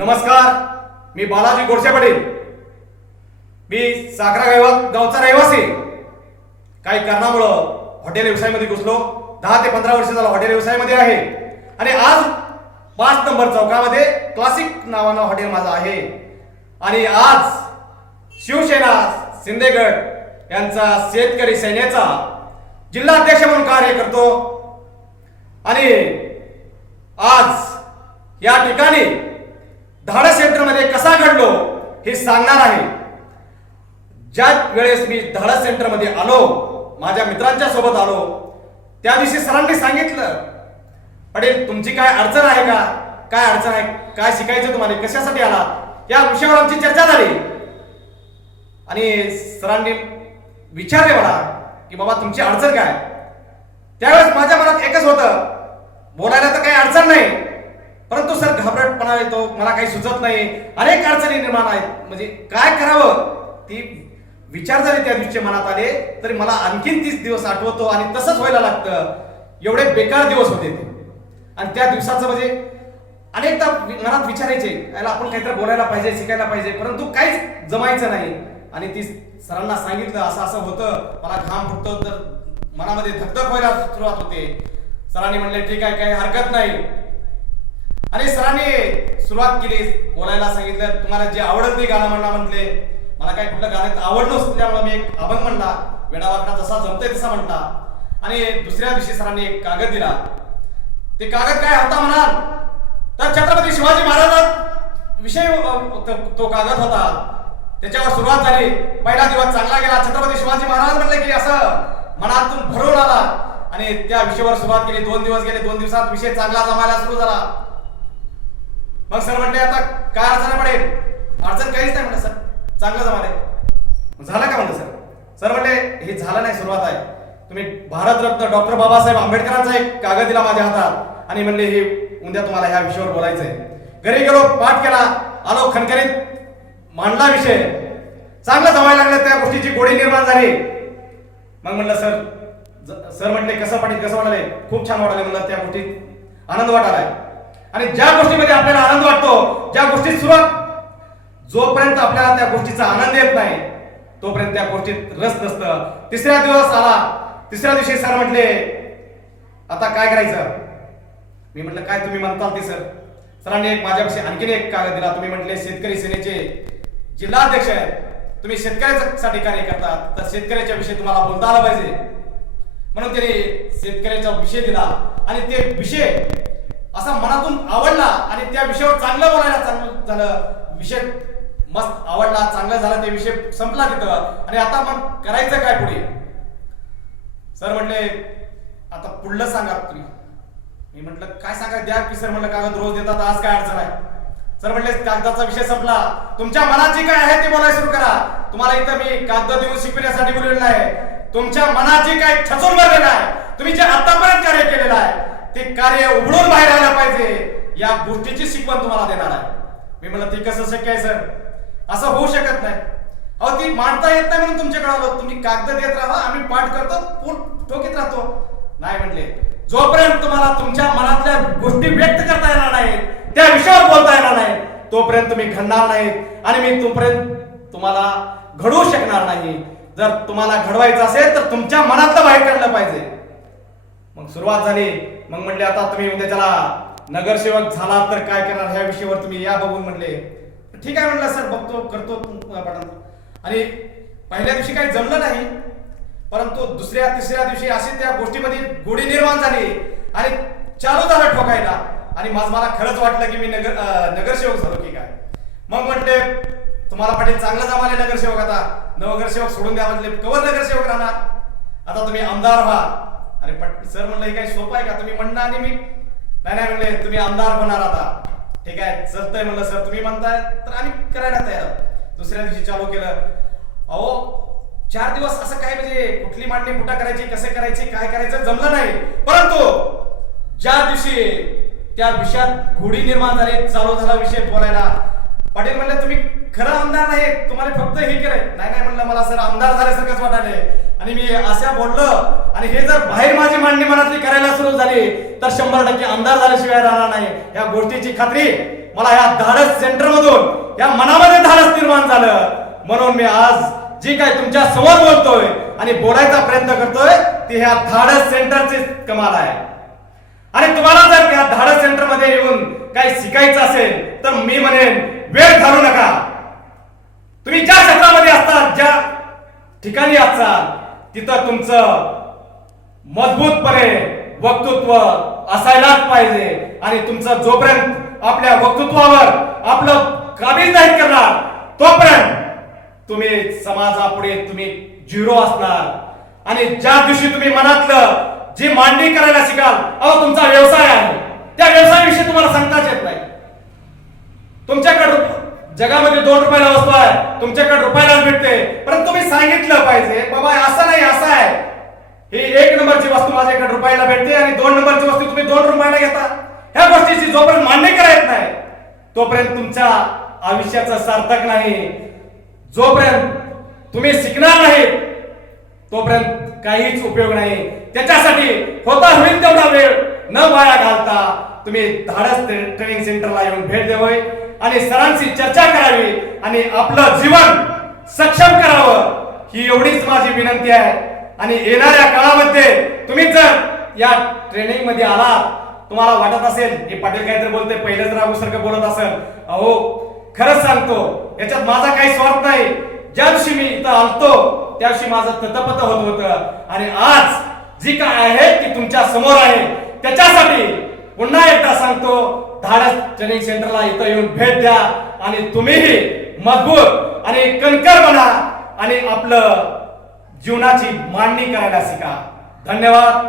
नमस्कार मी बालाजी गोडसे पटेल. मी साखरा गावा गावचा रहिवासी. काही कारणामुळं हॉटेल व्यवसायामध्ये घुसलो. दहा ते पंधरा वर्ष झालं हॉटेल व्यवसायामध्ये आहे. आणि आज पाच नंबर चौकामध्ये क्लासिक नावानं हॉटेल माझं आहे. आणि आज शिवसेना शिंदेगड यांचा शेतकरी सेनेचा जिल्हा अध्यक्ष म्हणून कार्य करतो. आणि आज या ठिकाणी धाडस सेंटरमध्ये कसा घडलो हे सांगणार आहे. ज्या वेळेस मी धाडस सेंटरमध्ये आलो माझ्या मित्रांच्या सोबत आलो त्या दिवशी सरांनी सांगितलं पटेल तुमची काय अडचण आहे का? काय अडचण आहे? काय शिकायचं तुम्हाला? कशासाठी आला या विषयावर आमची चर्चा झाली. आणि सरांनी विचारले मला की बाबा तुमची अडचण काय? त्यावेळेस माझ्या मनात एकच होतं बोलायला तर काही अडचण नाही. परंतु सर घाबरटपणा येतो मला काही सुचत नाही. अनेक अडचणी निर्माण आहेत. म्हणजे काय करावं? ती विचार जरी त्या दिवशी मनात आले तरी मला आणखीन तीस दिवस आठवतो आणि तसंच व्हायला लागतं. एवढे बेकार दिवस होते ते. आणि त्या दिवसाचं म्हणजे अनेकदा मनात विचारायचे याला आपण काहीतरी बोलायला पाहिजे शिकायला पाहिजे परंतु काहीच जमायचं नाही. आणि ती सरांना सांगितलं असं असं होतं मला घाम फुटतो तर मनामध्ये धकधक व्हायला सुरुवात होते. सरांनी म्हणले ठीक आहे काही हरकत नाही. आणि सरांनी सुरुवात केली बोलायला सांगितलं तुम्हाला जे आवडत ते गाणं म्हणा म्हटले. मला काय कुठलं गाण्यात आवड नसल्यामुळे मी एक अभंग म्हणला. वेडावाकडा जसा जमतोय तसा म्हणला आणि दुसऱ्या दिवशी सरांनी एक कागद दिला. ते कागद काय होता म्हणाल? तर छत्रपती शिवाजी महाराज विषय तो- तो कागद होता. त्याच्यावर सुरुवात झाली. पहिला दिवस चांगला गेला. छत्रपती शिवाजी महाराज म्हणले की असं मनातून भरून आला. आणि त्या विषयावर सुरुवात केली. दोन दिवस गेले. दोन दिवसात विषय चांगला जमायला सुरू झाला. मग सर म्हटले आता काय अडचण पडेल अडचण काहीच नाही म्हटलं सर. चांगलं जमाले झालं का म्हणलं सर? सर म्हटले हे झालं नाही सुरुवात आहे. तुम्ही भारतरत्न डॉक्टर बाबासाहेब आंबेडकरांचा एक कागद दिला माझ्या हातात आणि म्हणले हे उद्या तुम्हाला ह्या विषयावर बोलायचंय. घरी गेलो पाठ केला आलो खणखणीत मांडला विषय. चांगलं जमायला लागलं त्या गोष्टीची गोडी निर्माण झाली. मग म्हणलं सर सर म्हटले कसं पाटील कसं वाटले खूप छान वाटले म्हणलं त्या गोष्टीत आनंद वाटालाय आणि ज्या गोष्टीमध्ये आपल्याला आनंद वाटतो ज्या गोष्टीत सुरुवात जोपर्यंत आपल्याला त्या गोष्टीचा आनंद येत नाही तोपर्यंत त्या गोष्टीत रस नसतं. तिसऱ्या दिवस आला तिसऱ्या दिवशी सर म्हटले आता काय करायचं? मी म्हटलं काय तुम्ही म्हणताल ते सर सरांनी एक माझ्यापाशी आणखीन एक कागद दिला. तुम्ही म्हटले शेतकरी सेनेचे जिल्हाध्यक्ष आहेत. तुम्ही शेतकऱ्यासाठी कार्य करतात तर शेतकऱ्याच्या विषयी तुम्हाला बोलता आला पाहिजे. म्हणून त्याने शेतकऱ्याचा विषय दिला. आणि ते विषय असा मनातून आवडला आणि त्या विषयावर चांगलं बोलायला चांगलं झालं. विषय मस्त आवडला चांगला झाला ते विषय संपला तिथं. आणि आता मग करायचं काय पुढे? सर म्हटले आता पुढलं सांगा तुम्ही. मी म्हटलं काय सांगा? द्या की सर म्हटलं कागद रोज देतात आज काय अडचण आहे? सर म्हटले कागदाचा विषय संपला. तुमच्या मनात जे काय आहे ते बोलायला सुरू करा. तुम्हाला इथं मी कागद देऊन शिकविण्यासाठी बोललेलं आहे तुमच्या मनात जे काय ठसून भरलेलं आहे तुम्ही जे आतापर्यंत कार्य केलेलं आहे ते कार्य उघडून बाहेर आलं पाहिजे. या गोष्टीची शिकवण तुम्हाला देणार आहे. मी म्हणलं ते कसं शक्य आहे सर. असं होऊ शकत नाही. अहो ती मांडता येत नाही म्हणून तुमच्याकडे आलो. तुम्ही कागद देत राहा आम्ही पाठ करतो पोट ठोकीत राहतो. नाही म्हणले. जोपर्यंत तुम्हाला तुमच्या मनातल्या गोष्टी व्यक्त करता येणार नाही त्या विषयावर बोलता येणार नाही तोपर्यंत तुम्ही घडणार नाही आणि मी तोपर्यंत तुम्हाला घडवू शकणार नाही. जर तुम्हाला घडवायचं असेल तर तुमच्या मनातलं बाहेर काढलं पाहिजे. मग सुरुवात झाली. मग म्हणले आता तुम्ही उद्या त्याला नगरसेवक झाला तर काय करणार? ह्या विषयावर तुम्ही या बघून म्हणले. ठीक आहे म्हणलं सर बघतो करतो आपण आणि पहिल्या दिवशी काही जमलं नाही परंतु दुसऱ्या तिसऱ्या दिवशी अशी त्या गोष्टीमध्ये गोडी निर्माण झाली आणि चालू झालं ठोकायला. आणि माझं मला खरंच वाटलं की मी नगर नगरसेवक झालो की काय मग म्हटले तुम्हाला पाटील चांगलं जमाले नगरसेवक आता. नगरसेवक सोडून द्या म्हणले कवर नगरसेवक राहणार? आता तुम्ही आमदार व्हा. अरे पट सर म्हणलं हे काही सोपं आहे का? तुम्ही म्हणणं आणि मी. नाही नाही म्हणले तुम्ही आमदार होणार आता. ठीक आहे. चलतंय म्हणलं सर तुम्ही म्हणताय. तर आम्ही करायला तयार दुसऱ्या दिवशी चालू केलं. अहो चार दिवस असं काय म्हणजे कुठली मांडणी कुठं करायची कसे करायची काय करायचं जमलं नाही. परंतु ज्या दिवशी त्या विषयात घोडी निर्माण झाली चालू झाला विषय बोलायला पाटील म्हणले तुम्ही खरं आमदार नाही तुम्हाला फक्त हे केलंय. नाही नाही म्हणलं मला सर आमदार झाल्यासारखंच वाटायला आणि मी अशा बोललो आणि हे जर बाहेर माझी मांडणी मनातली करायला सुरू झाली तर शंभर टक्के आमदार झाल्याशिवाय राहणार नाही. या गोष्टीची खात्री मला या धाडस सेंटर मधून या मनामध्ये धाडस निर्माण झालं. म्हणून मी आज जी काय तुमच्यासमोर बोलतोय आणि बोलायचा प्रयत्न करतोय ती ह्या धाडस सेंटरची कमाल आहे. आणि तुम्हाला जर त्या धाडस सेंटरमध्ये येऊन काही शिकायचं असेल तर मी म्हणेन वेळ घालू नका तुम्ही ज्या क्षेत्रामध्ये असतात ज्या ठिकाणी असाल तिथं तुमचं मजबूतपणे वक्तृत्व असायलाच पाहिजे. आणि तुमचं जोपर्यंत आपल्या वक्तृत्वावर आपलं काबीज नाही करणार तोपर्यंत तुम्ही समाजापुढे तुम्ही झिरो असणार. आणि ज्या दिवशी तुम्ही मनातलं जी मांडणी करायला शिकाल अहो तुमचा व्यवसाय आहे. त्या व्यवसायाविषयी तुम्हाला सांगताच येत नाही. तुमच्याकडे जगामध्ये दोन रुपयाला वस्तू आहे तुमच्याकडे रुपयालाच भेटते. परंतु तुम्ही सांगितलं पाहिजे बाबा असं नाही असं आहे ही एक नंबरची वस्तू माझ्याकडे रुपयाला भेटते आणि दोन नंबरची वस्तू तुम्ही दोन रुपयाला घेता ह्या गोष्टीची जोपर्यंत मान्य करायत नाही तोपर्यंत तुमच्या आयुष्याचं सार्थक नाही. जोपर्यंत तुम्ही शिकणार नाही तोपर्यंत काहीच उपयोग नाही. त्याच्यासाठी होता होईल तेवढा वेळ. न वाया घालता तुम्ही धाडस ट्रेनिंग सेंटरला येऊन भेट द्यावी आणि सरांशी चर्चा करावी आणि आपलं जीवन सक्षम करावं. ही एवढीच माझी विनंती आहे. आणि येणाऱ्या काळामध्ये तुम्ही जर या ट्रेनिंगमध्ये आलात. तुम्हाला वाटत असेल की पाटील काहीतरी बोलते पहिलेच रागूसारखं बोलत असेल. अहो खरंच सांगतो याच्यात माझा काही स्वार्थ नाही. ज्या दिवशी मी इथं आलतो त्या दिवशी माझं ततपत होत होतं. आणि आज जी काय आहे ती तुमच्यासमोर आहे. त्याच्यासाठी पुन्हा एकदा सांगतो धाडस ट्रेनिंग सेंटरला इथं येऊन भेट द्या. आणि तुम्हीही मजबूत आणि कणकर बना आणि आपलं जीवनाची मांडणी करायला शिका. धन्यवाद.